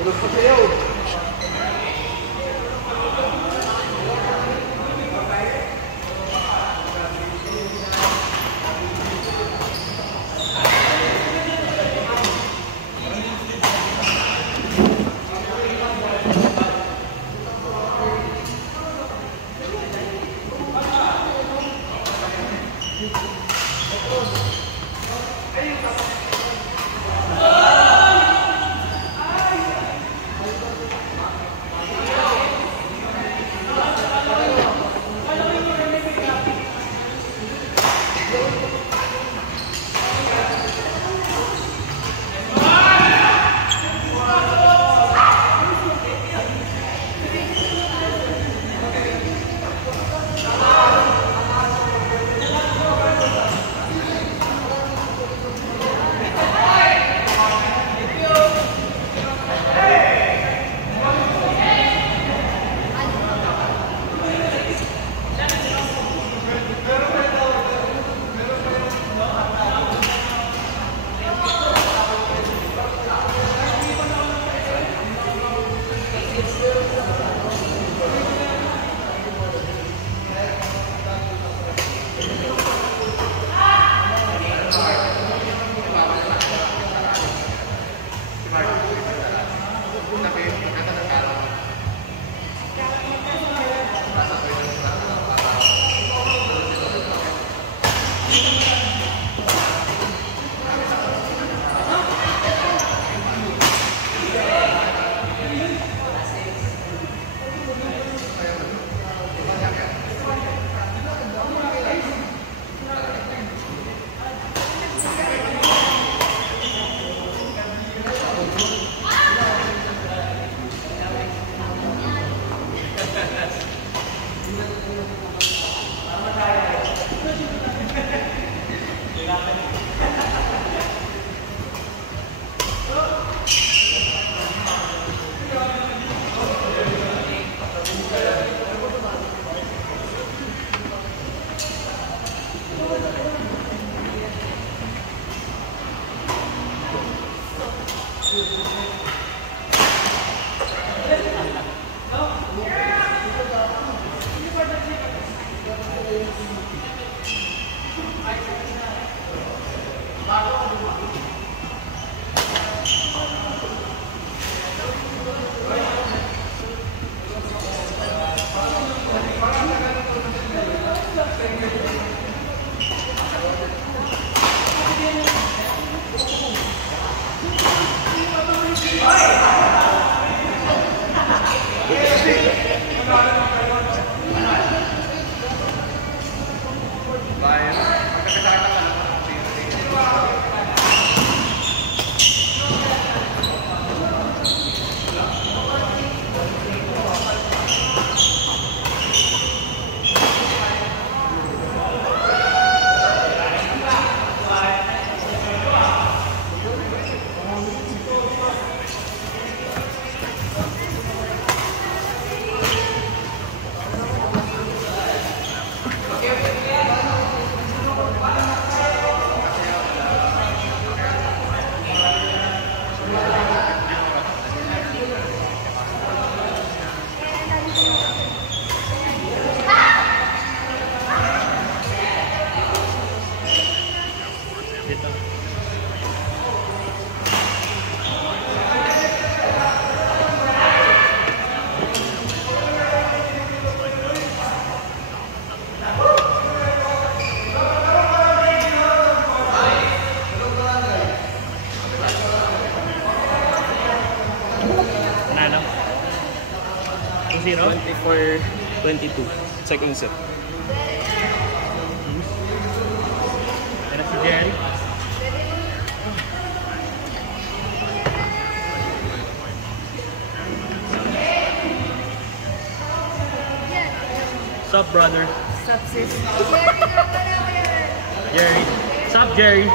Tulog pa sa'yo. Nanalo. 24-22. Second set. Yan si Jerry. Sup, brother? Sup, sis? Jerry. Sup, Jerry?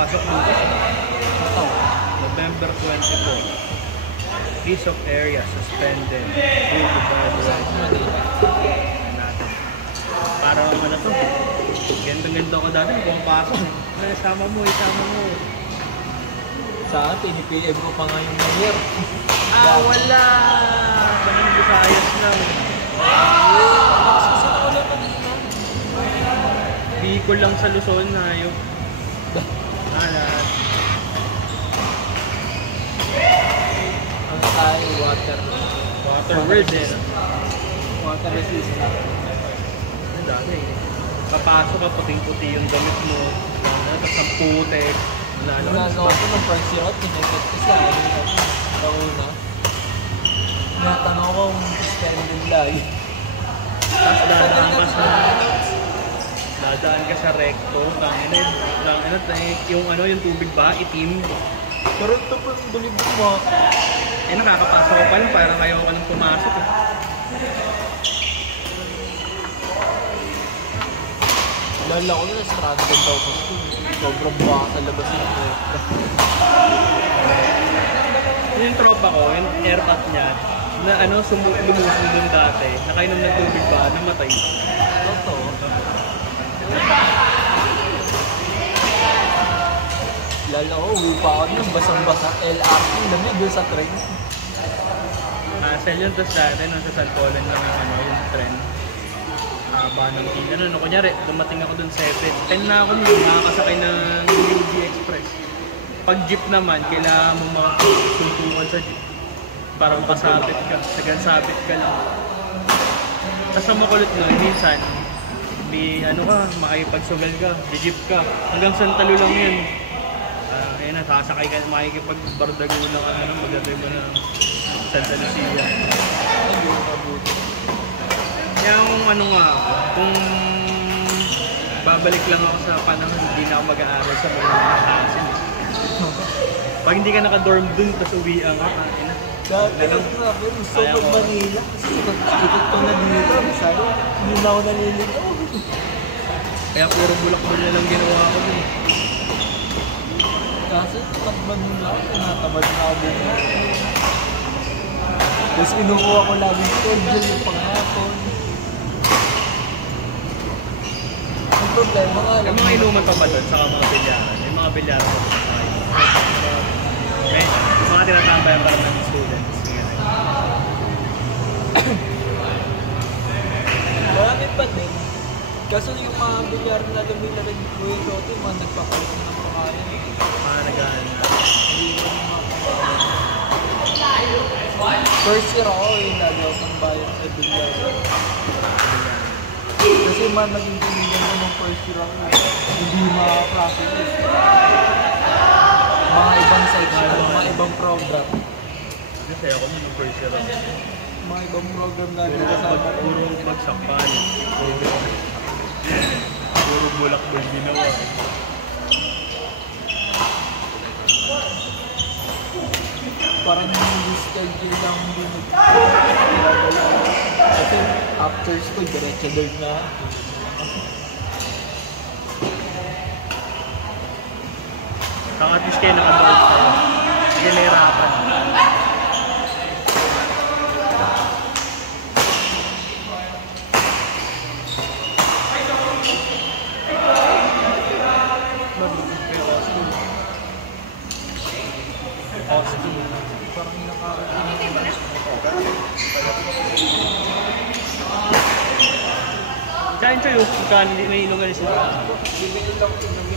papasok bukas. Ito. November 24. Piece of area suspended. Due to bad Saan weather. mo dito? Natin. Para ano to? Ganda-ganda ko dati. Pumapasok. Isama mo. Saan? Pinipili ko pa nga yung mayor. Wala! Paging Visayas lang. Kasi wala pa dito. Bicol lang sa Luzon. Hayop. Alat. Ang tayo, water. Water resistant. Water resistant. Ang dami. Papasok ka, puting-puti yung damit mo. Tapos ang putek. Nasa ako ng first year at kinekit ko sa tauna. Natanong ko kung suspended live. Tapos dadaan ka sa recto. Yung tubig ba? Itim. Pero ito pa yung balibig mo. Nakakapasok ko pa lang. Parang ayaw ka nang pumasok. Lala ko na stranded daw ko school. Sobrang baka sa labas ng recto. Yung tropa ko, yung airpot niya, na lumusong dun dati, nakainom ng tubig ba, namatay. Totoo. Lala ko, uwi pa ako ng basang-basa LRT. Lamig doon sa train. Hassle yun, tapos dati nung sa San Polan lang yung trend. Kunyari, dumating ako dun 7. 10 na ako nung makakasakay ng UB Express. Pag jeep naman, kailangan mo makasuntukan sa jeep. Para makasabit ka, sabit ka lang. Tapos ang makulit nun, minsan, makikipagsugal ka, jeep ka. Hanggang Santalo lang yun. Ayun na, sasakay ka, makikipagbardago lang ka, magdatoy mo ng Santa Lucia. Yung kung babalik lang ako sa panahon, hindi na ako mag-aaral sa mga asin. Pag hindi ka naka-dorm dun, tapos uwian ka, Dati kasi sabi, gusto ko Manila. Ikot ko na dito. Sabi, hindi na ako naliligaw. Kaya puro bulak-bul na lang ginawa ko dun. Kasi takban mo lang, tinatamad na ako dito. Tapos kinukuha ko laging schedule yung panghapon. Ang problema nga lang. Yung mga inuman pa ba doon, saka mga bilyaran? Yung mga bilyaran pa doon. Mga tinatambayan para ng students. Marami pa din. Kaso yung mga bilyar na lumilalag ko yung soto, mga nagpapalit ng pangalan. Mga nag-aaral na. First year ako yung nagawa ng bayan sa bilyar. Kasi naging pinigan ko ng first year ako. Hindi makaklase yun. Mga ibang section, mga ibang program. Kasi ako nun yung first year ako. Mga ibang program na kasama. Puro bagsak pa niya. Puro bulak doon ginawa. Parang hindi schedule lang hindi nag-galaw. Kasi after school, diretso doon na. Saka at least kayo naka-dorm sa'yo. Hindi nahirapan. Parang nakakarating. Kain kayo, kung may inugan sila. Bibili lang ito ng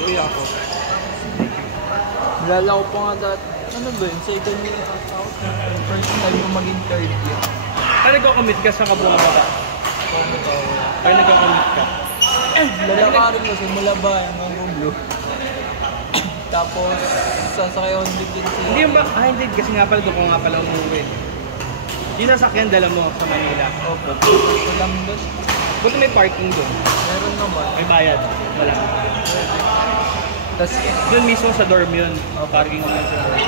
Uy ako. Nalala ko pa nga dati. Ano ba yun? Second year out. First time ko maging third year. Ay, nagko-commit ka sa Kabungabata? Ay, nagko-commit ka? Lalakarin ko simula ba yung Rublo. Tapos sasakay on din siya. Hindi yung ba? Ah, hindi. Kasi nga pala doon ko nga pala umuwi. Yung sasakyan dala mo sa Manila. Opo. Ito lang doon. Buti may parking doon. Meron naman. May bayad. Wala. Tapos Doon mismo sa dorm yun. Parking mo sa dorm.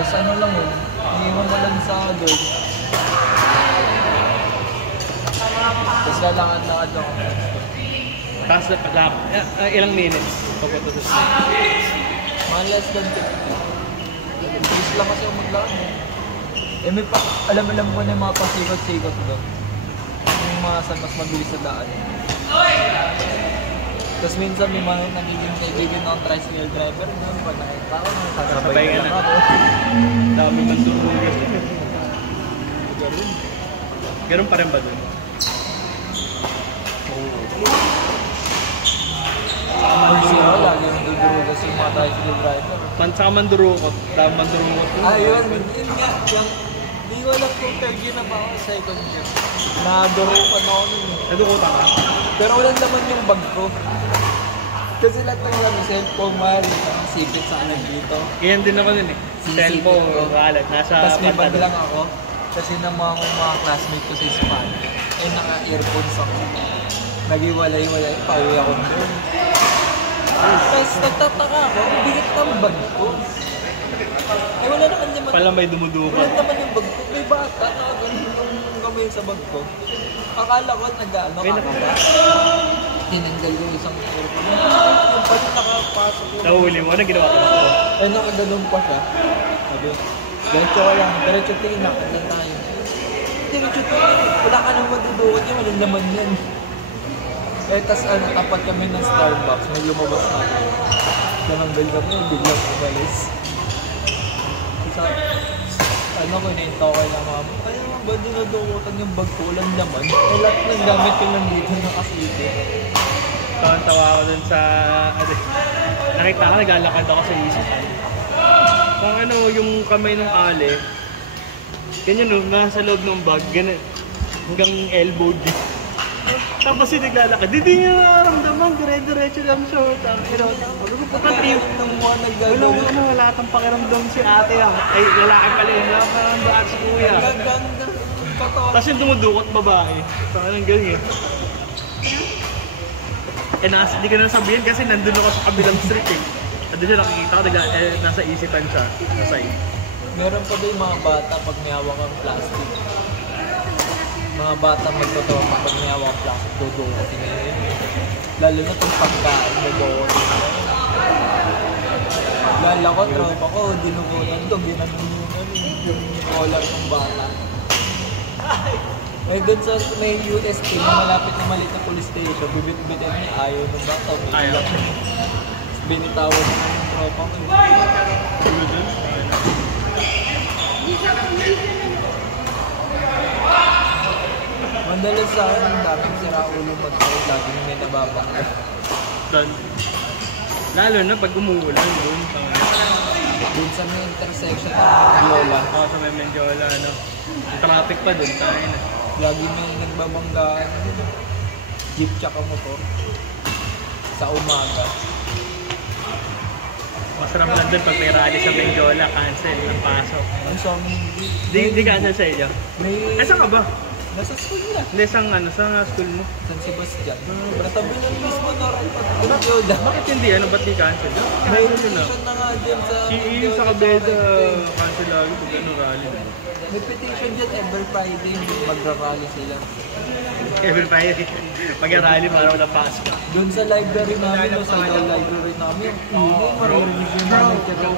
ano lang yun. Iiwan mo lang sa dorm. Tapos lalakad-lakad ako. Tapos ilang minutes papunta sa school. Mga less than 50. Bilis lang kasi ako maglakad. Eh may pa, alam ko na yung mga pasikot-sikot doon. Yung mga mas mabilis sa daan. Tapos minsan may mga nagiging kaibigan ng tricycle driver. Ano ba nakita ko? Sabay ka na. ako. Dami man durugos. Ganun pa rin ba doon? First year, lagi yung dudurugas yung mga tricycle driver. Saka mandurukot. Dami mandurukot. Yun nga. Hindi ko alam kung third year na ba ako, second year. Nadurukan ako nun. Nadukutan ka? Pero walang laman yung bag ko. Kasi lahat ng laman, cellphone, mali, sipit sa akin dito. Ganyan din ako nun eh. Sisipit Cellphone, ko. wallet, nasa Tapos may bag pantalon. lang ako. Kasi ng mga classmate ko sa Spanish, eh naka-earphones ako. Nagiwalay-walay, pauwi ako doon. Tapos nagtataka ako, ang bigat ng bag ko. Eh wala naman naman. Pala may dumudukan. Wala naman yung bag ko. May bata, nakaganon yung kamay sa bag ko. Akala ko nag-ano ka. Tinanggal ko isang earphone. Yung pala nakapasok ko. Nahuli mo, ano ginawa ko? Eh nakaganon pa siya. Sabi, diretso ka lang, diretso tingin na, kailan tayo. Diretso tingin, wala ka nang madudukot yun, walang laman yan. Eh, tas tapat kami ng Starbucks, may lumabas na. Tinanggal kami, biglang umalis. Ko, inahinta ko kay mama. Kaya nga ba dinudukutan yung bag ko, walang laman? Eh, lahat ng gamit ko nandito nakasipit. Tawa ako dun sa... nakita ka, naglalakad ako sa isipan. Kung ano, yung kamay ng ale, ganyan no, nasa loob ng bag, ganyan, hanggang elbow din. Tapos yung naglalakad, hindi niya nararamdaman, dire-diretso lang siya. Wala kang pakiramdam si ate ah. Ay, lalaki pala yun, wala kang pakiramdam si kuya. Tapos yung dumudukot babae. Saka nang ganyan. Eh, hindi ka na sabihin kasi nandun ako sa kabilang street eh. Nandun siya nakikita ko, nasa isipan siya, nasa Meron pa ba yung mga bata pag may hawak ang plastic? Mga bata magtatawa pag may hawak ang plastic, dudukotin na yun. Lalo na itong pagkain, dudukotin na yun. Lala ko, tropa ko, dinukutan ito, ginanong yung collar ng bata. Eh, doon sa may USP, na malapit na maliit na police station, bibit-bitin niya, ayaw ng bata. Ayaw. Binitawan niya yung tropa ko. Madalas sa akin, ang daming sira ulo mag-try, laging may nababangga. Doon. Lalo na pag umuulan doon. Doon sa may intersection ng Mendiola, Ako sa may Mendiola, ano. Yung traffic pa doon, tayo na. lagi may nagbabanggaan. Jeep tsaka motor. Sa umaga. Masarap lang doon pag may rally sa Mendiola, cancel ng pasok. Ang sa amin, Di cancel sa inyo? may... Ay, saan ka ba? Nasa school na. Hindi, sa school mo. San Sebastian. Natabi na mismo na rin pag Mendiola. Bakit hindi? Ano, ba't di cancel? May Cancel na. petition na nga dyan sa Si sa Kabeda, cancel lagi pag ano, rally. May petition dyan every Friday magra-rally sila. Every Friday, mag-rally para wala Pasko. Doon sa library namin, o sa library namin, maririnig yung mga nagtatrabaho.